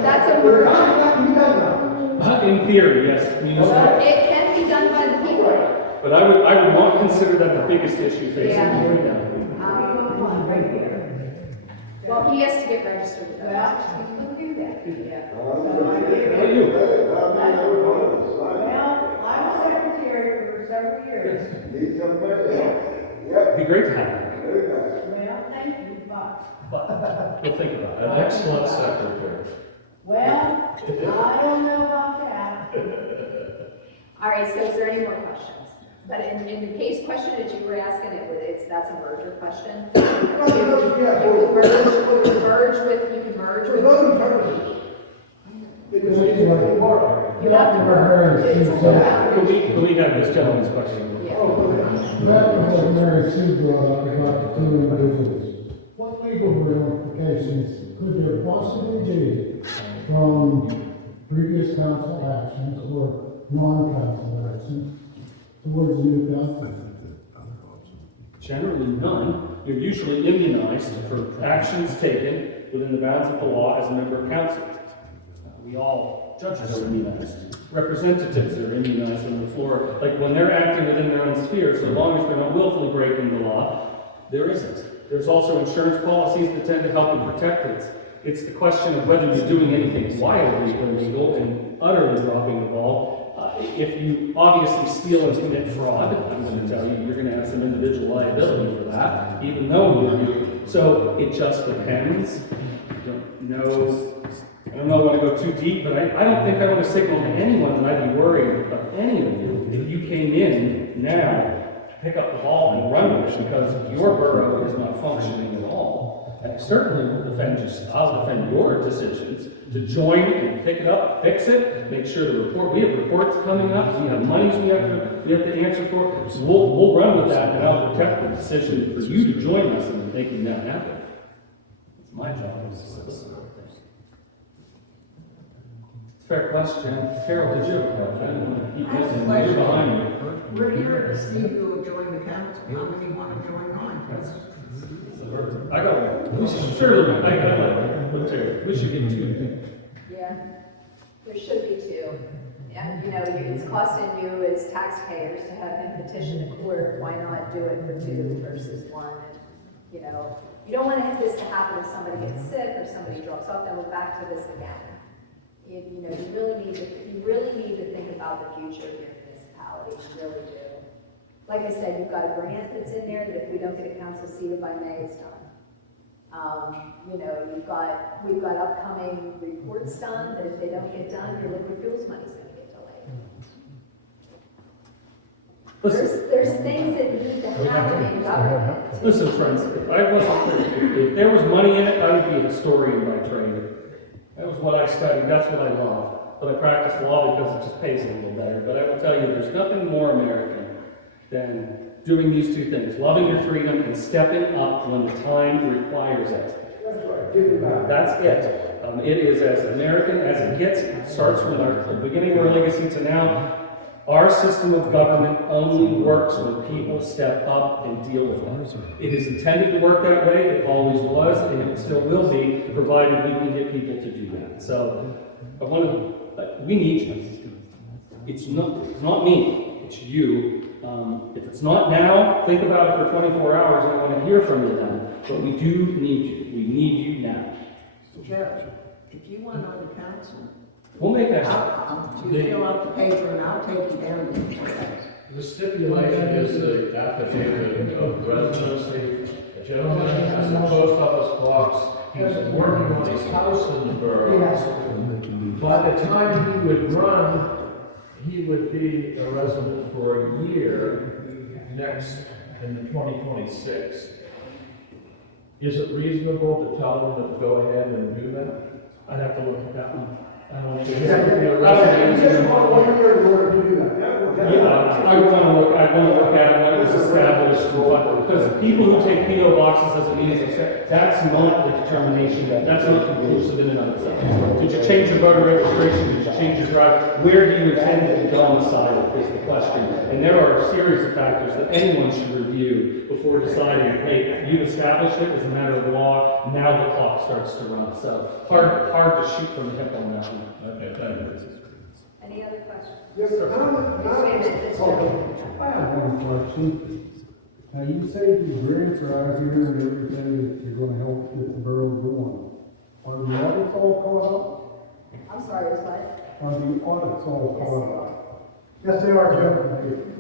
That's a We're merge. not, that can be done now. In theory, yes, municipal. It can be done by the people. But I would not consider that the biggest issue facing Yeah. you right now. Well, he has to get registered with us. Yeah. You can do that. Yeah. How are you? Well, I was secretary for several years. It'd be great to have you. Well, thank you, but, We'll think about it. An excellent secretary. well, I don't know about that. All right, so is there any more questions? But in the case question that you were asking, that's a merger question. You can merge For with, voting purposes. Because it's a borough. you have to merge. It's allowed. Can we have this gentleman's question? Yeah. That was what Mary Sue brought up about the two individuals. What legal ramifications could there possibly be from previous council actions or non-council actions towards the new council? Generally none. You're usually immunized for actions taken within the bounds of the law as a member of council. We all, judges are immunized. Representatives are immunized on the floor. Like when they're acting within their own sphere, so long as they're not willfully breaking the law, there isn't. There's also insurance policies that tend to help and protect it. It's the question of whether you're doing anything wildly illegal and utterly dropping the ball. If you obviously steal and commit fraud, I'm going to tell you, you're going to have some individual liability for that, even though you're. So it just depends. I don't know, I want to go too deep, but I don't think I want to signal to anyone that I'd be worried about any of you if you came in now to pick up the ball and run with it because your borough is not functioning at all. And I certainly will defend I'll defend your decisions to join and pick it up, fix it, make sure the report, we have reports coming up, we have monies we have to answer for. So we'll run with that and I'll protect the decision for you to join us in making that happen. It's my job as a citizen. Fair question. Carol, did you have a question? I didn't want to keep I have a missing question. you behind me. We're here to see who will join the council, how many want to join on? I got one. We should, sure, I got one. Terri, we should get two. Yeah, there should be two. And, it's costing you as taxpayers to have him petition a court, why not do it for two versus one? You don't want this to happen if somebody gets sick or somebody drops off, then we're back to this again. You really need to think about the future of your municipality, you really do. Like I said, you've got a grant that's in there that if we don't get a council seated by May, it's done. We've got upcoming reports done, that if they don't get done, your liquid fuels money's gonna get delayed. There's things that need to happen in government. Listen, friends, if there was money in it, I would be a historian by trade. That was what I studied, that's what I love. But I practice law because it just pays a little better. But I will tell you, there's nothing more American than doing these two things, loving your freedom and stepping up when the time requires it. That's right, give it back. That's it. It is as American as it gets. It starts from the beginning of our legacy to now. Our system of government only works when people step up and deal with it. It is intended to work that way. It always was, and it still will be, provided we can get people to do that. So, we need you. It's not me. It's you. If it's not now, think about it for 24 hours. I want to hear from you then. But we do need you. We need you now. Judge, if you want on the council, We'll make that. you fill out the paper and I'll take you down there. The stipulation is the affidavit of residency. A gentleman has a post office box. He's working on his house in the borough. By the time he would run, he would be a resident for a year in 2026. Is it reasonable to tell them to go ahead and do that? I'd have to look at that one. I don't want to. Just one year in order to do that. Yeah, I want to look at when it was established, because people who take PO boxes as a means of, that's not the determination, that's not conclusive in and of itself. Did you change your voter registration? Did you change your drive? Where do you intend to be domiciled is the question. And there are a series of factors that anyone should review before deciding, hey, you've established it as a matter of law, now the clock starts to run. So hard to shoot from the hip on that one. Okay, thank you. Any other questions? Yes, sir. Wait a minute, this gentleman. I have one question. Now, you say the grants are out here and everything that you're gonna help get the borough going. Are the audits all caught I'm sorry, is what? up? Are the audits all Yes, caught they up? are. Yes, they are, Joe.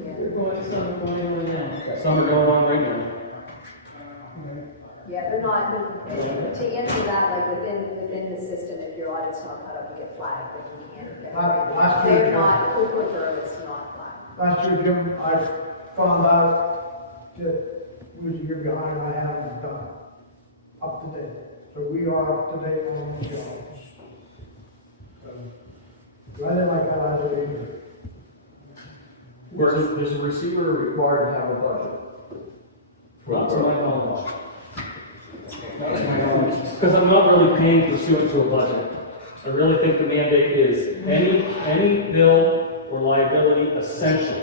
Yeah. We're going to some going on now. Some are going on right now. Yeah, they're not, to answer that, like within the system, if your audit's not cut up, you get flagged, and you can't get. Last year, They're Jim. not, Coalport Borough is not flagged. Last year, Jim, I found out that we was a year behind, I haven't done up to date. So we are up to date on the jobs. So, I didn't like that idea either. Is a receiver required to have a budget? Not to my knowledge. Not to my knowledge. Because I'm not really paying pursuant to a budget. I really think the mandate is any bill or liability essential,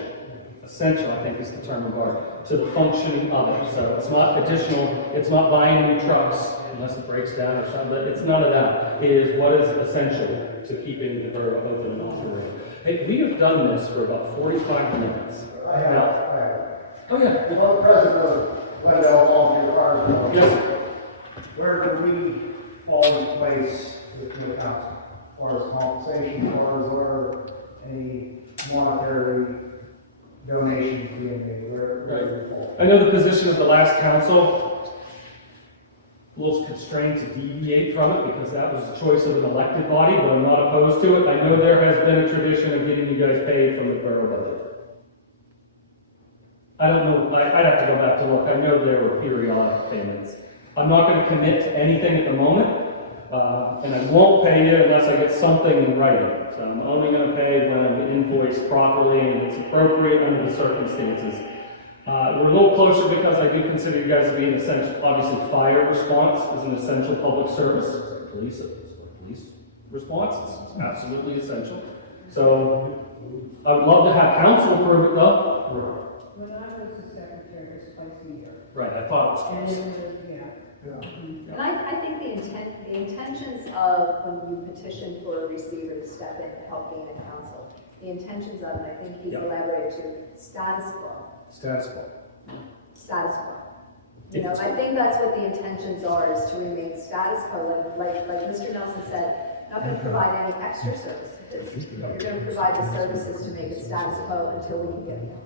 I think is the term of art, to the functioning of it. So it's not additional, it's not buying new trucks unless it breaks down or something, but it's none of that. It is what is essential to keeping the borough open and operating. Hey, we have done this for about 45 minutes. I have. Oh, yeah. Well, the president of Glendale Volunteer Fire Department. Yes. Where do we fall in place with the council? As far as compensation, as far as where any monetary donations being made, where do we fall? I know the position of the last council, a little constrained to deviate from it because that was the choice of an elected body, but I'm not opposed to it. I know there has been a tradition of getting you guys paid from the borough budget. I don't know, I'd have to go back to look. I know there were periodic payments. I'm not going to commit to anything at the moment, and I won't pay you unless I get something in writing. So I'm only going to pay when I'm invoiced properly and it's appropriate under the circumstances. We're a little closer because I do consider you guys to be an essential, obviously fire response is an essential public service. Police response is absolutely essential. So I would love to have council approve it though. When I was the secretary, it's twice a year. Right, I thought it was And close. then it was, And I think the intentions of when you petition for a receiver to step in to help gain a council, the intentions of, and I think he's Yeah. elaborated to, status quo. Status quo. Status quo. You know, I think that's what the intentions are, is to remain status quo, like Mr. Nelson said, not going to provide any extra services. You're going to provide the services to make it status quo until we can get a council.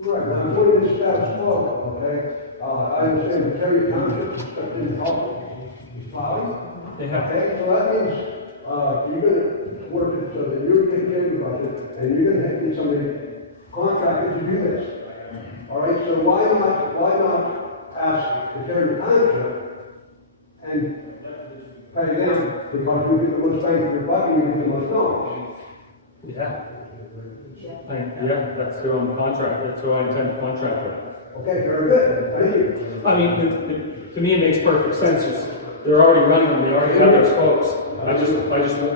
Right, now, put it in status quo, okay? I understand the Terri Township stepped in and helped the body. They have, Okay, so that means, you're gonna work it so that you're getting paid about it, and you're gonna get somebody contracted to do this. All right, so why not ask the Terri Township and pay them, because you get the most bang for your buck and you get the most dollars. Yeah. Yeah, that's who I'm contract, that's who I intend to contract with. Okay, very good, thank you. I mean, to me, it makes perfect sense. They're already running them, they already have those folks. I just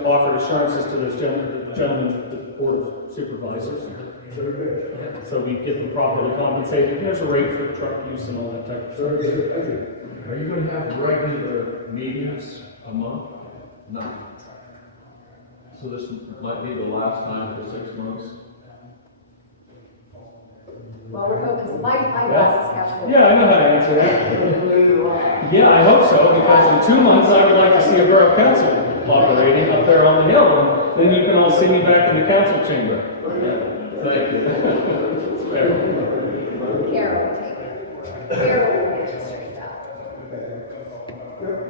offered assurances to those gentlemen, the board of supervisors. Very good. So we get them properly compensated. There's a rate for truck use and all that type of Very stuff. good, thank you. Are you gonna have regular meetings a month? No. So this might be the last time for 6 months? Well, we're hoping, my glasses have full. Yeah, I know how to answer that. Yeah, I hope so, because in 2 months, I would like to see a borough council operating up there on the hill, and then you can all see me back in the council chamber. Thank you. It's fair. Carol will take it. Carol will get you straightened out.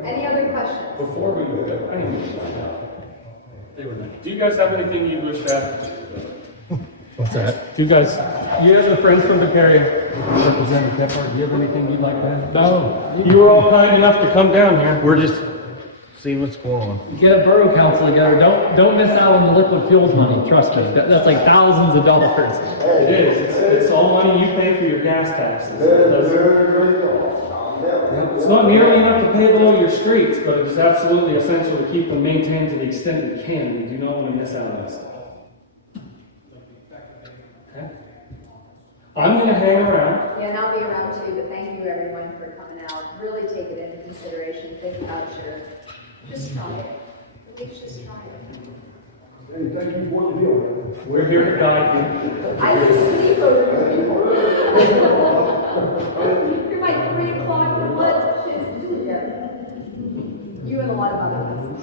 Any other questions? Before we move it, I need to find out. Do you guys have anything you wish to add? What's that? You guys are friends from Beccaria. Representative Kephart, do you have anything you'd like to add? No. You were all kind enough to come down here. We're just seeing what's going on. Get a borough council together. Don't miss out on the liquid fuels money. Trust me. That's like thousands of dollars. It is. It's all money you pay for your gas taxes. It's not nearly enough to pave all your streets, but it is absolutely essential to keep them maintained to the extent we can. We do not want to miss out on stuff. Okay? I'm going to hang around. Yeah, and I'll be around too, but thank you everyone for coming out. Really take it into consideration. Think about just try it. Please just try it. And thank you for the deal. We're here to guide you. I will sleep over you people. You're my 3 o'clock lunch is here. You and a lot of other ones.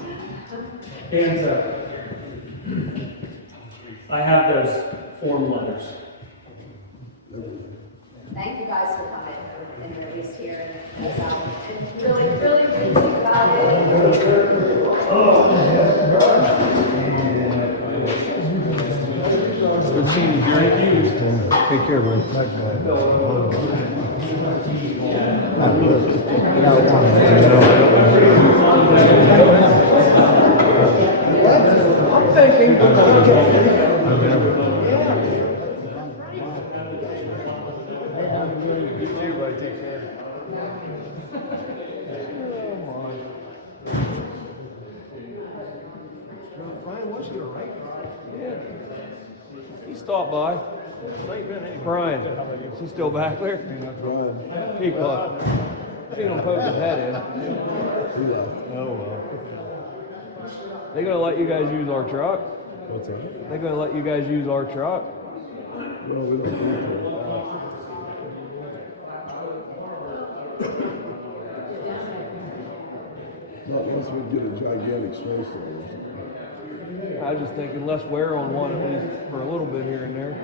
And I have those form letters. Thank you guys for coming and at least here and us out. And really, really think about it. Good seeing you, Jerry. Take care, buddy. I'm thinking. You too, buddy. Take care. Brian, what's your right? Yeah. He stopped by. Brian, is he still back there? He left. Seen him poke his head in. Oh, well. They gonna let you guys use our truck? What's that? They gonna let you guys use our truck? No, we don't need to. Not unless we get a gigantic snowstorm. I was just thinking less wear on one at least for a little bit here and there.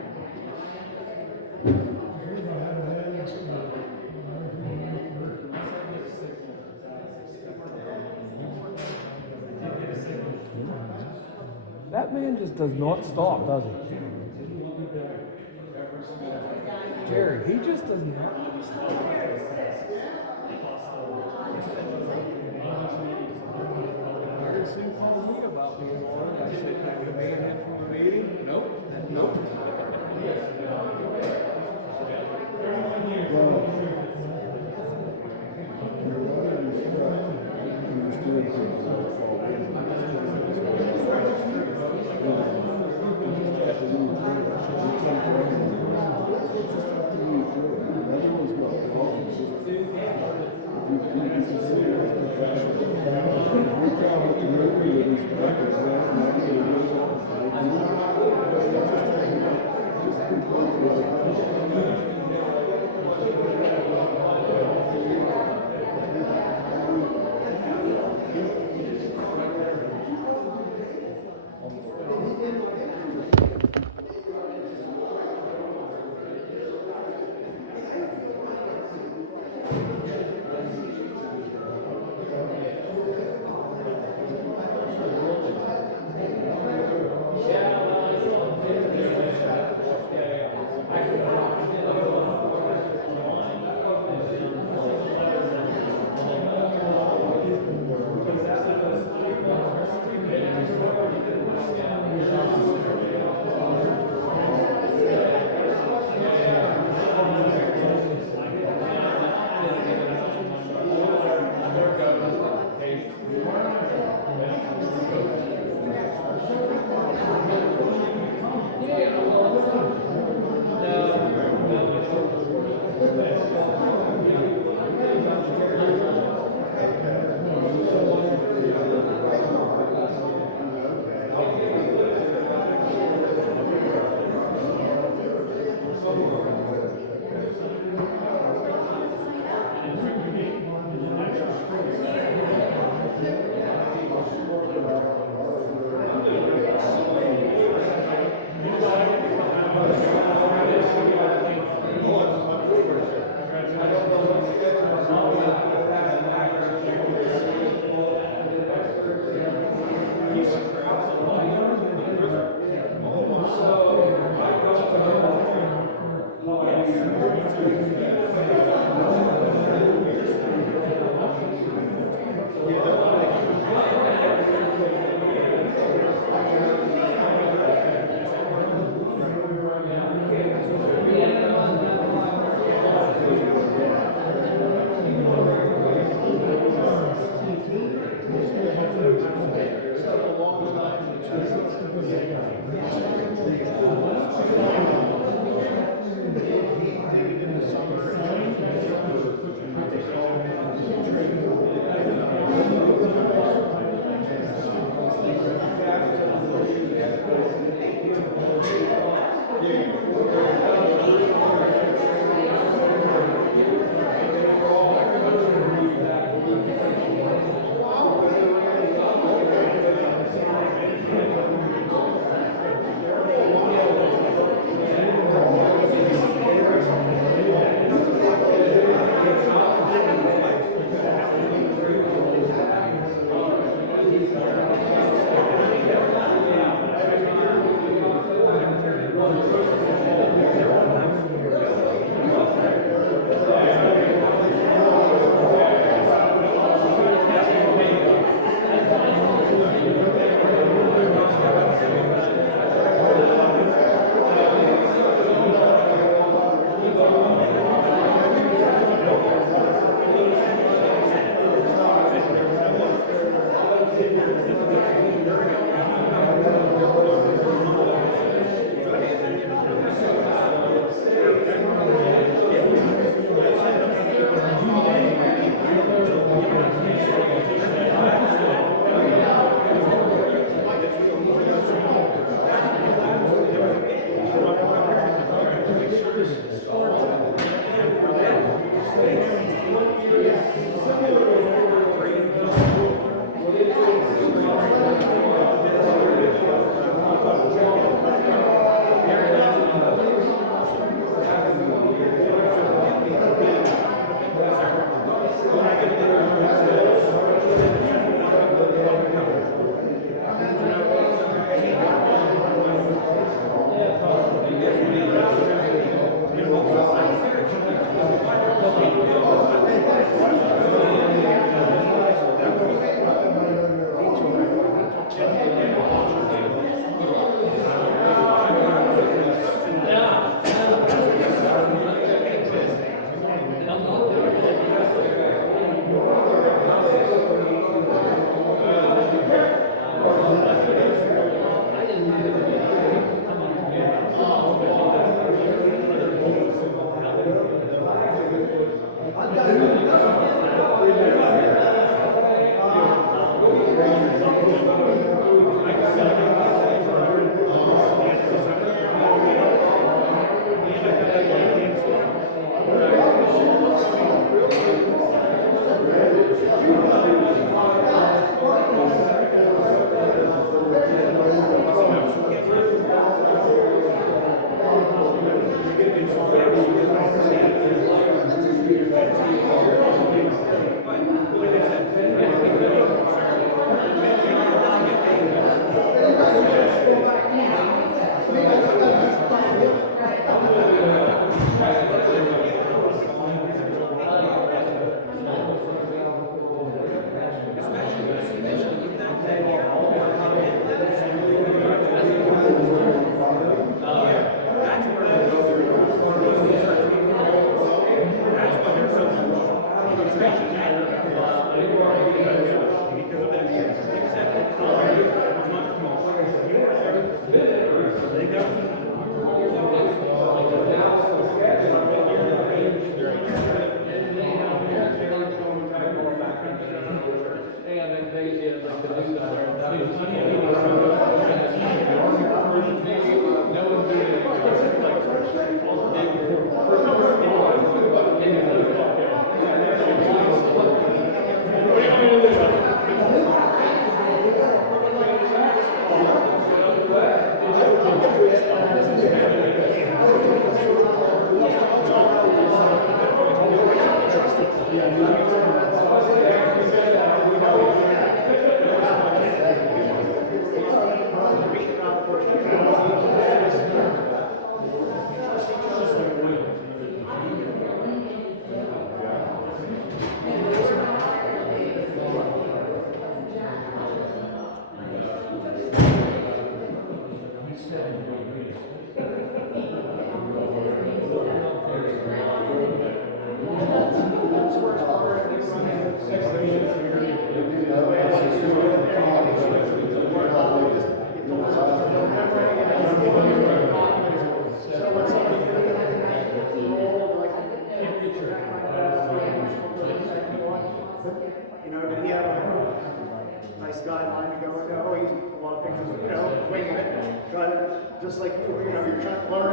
That man just does not stop, does he? Terry, he just does not stop. About being ordered. I said, can I get a man in from the meeting? Nope. Nope.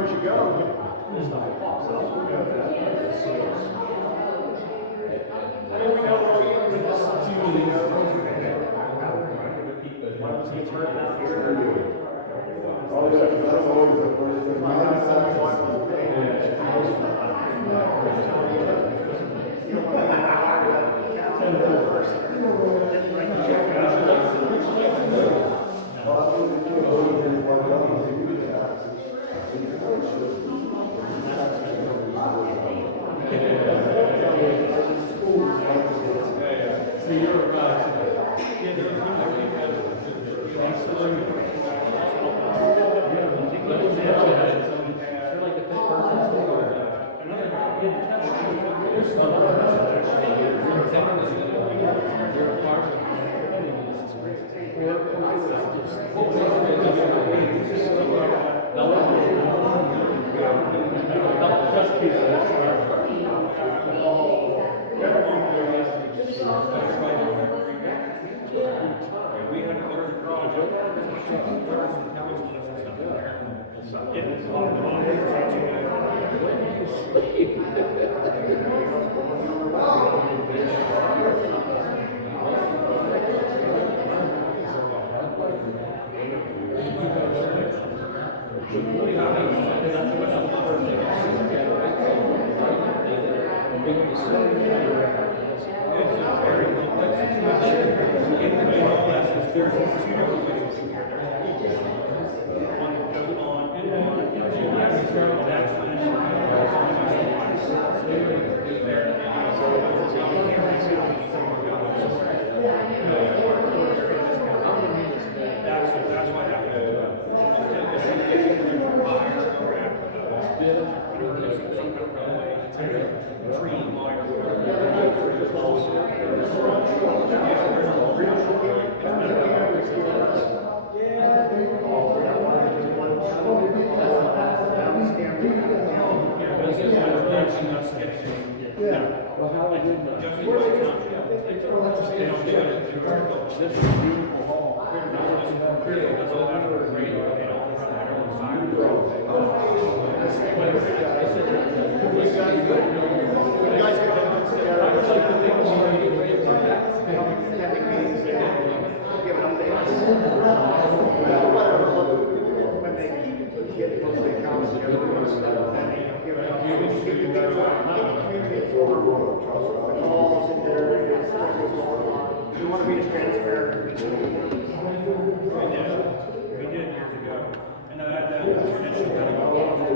as you go. Oh, yeah, that's always the first thing. You want to be transparent. We did years ago. And that tradition kind of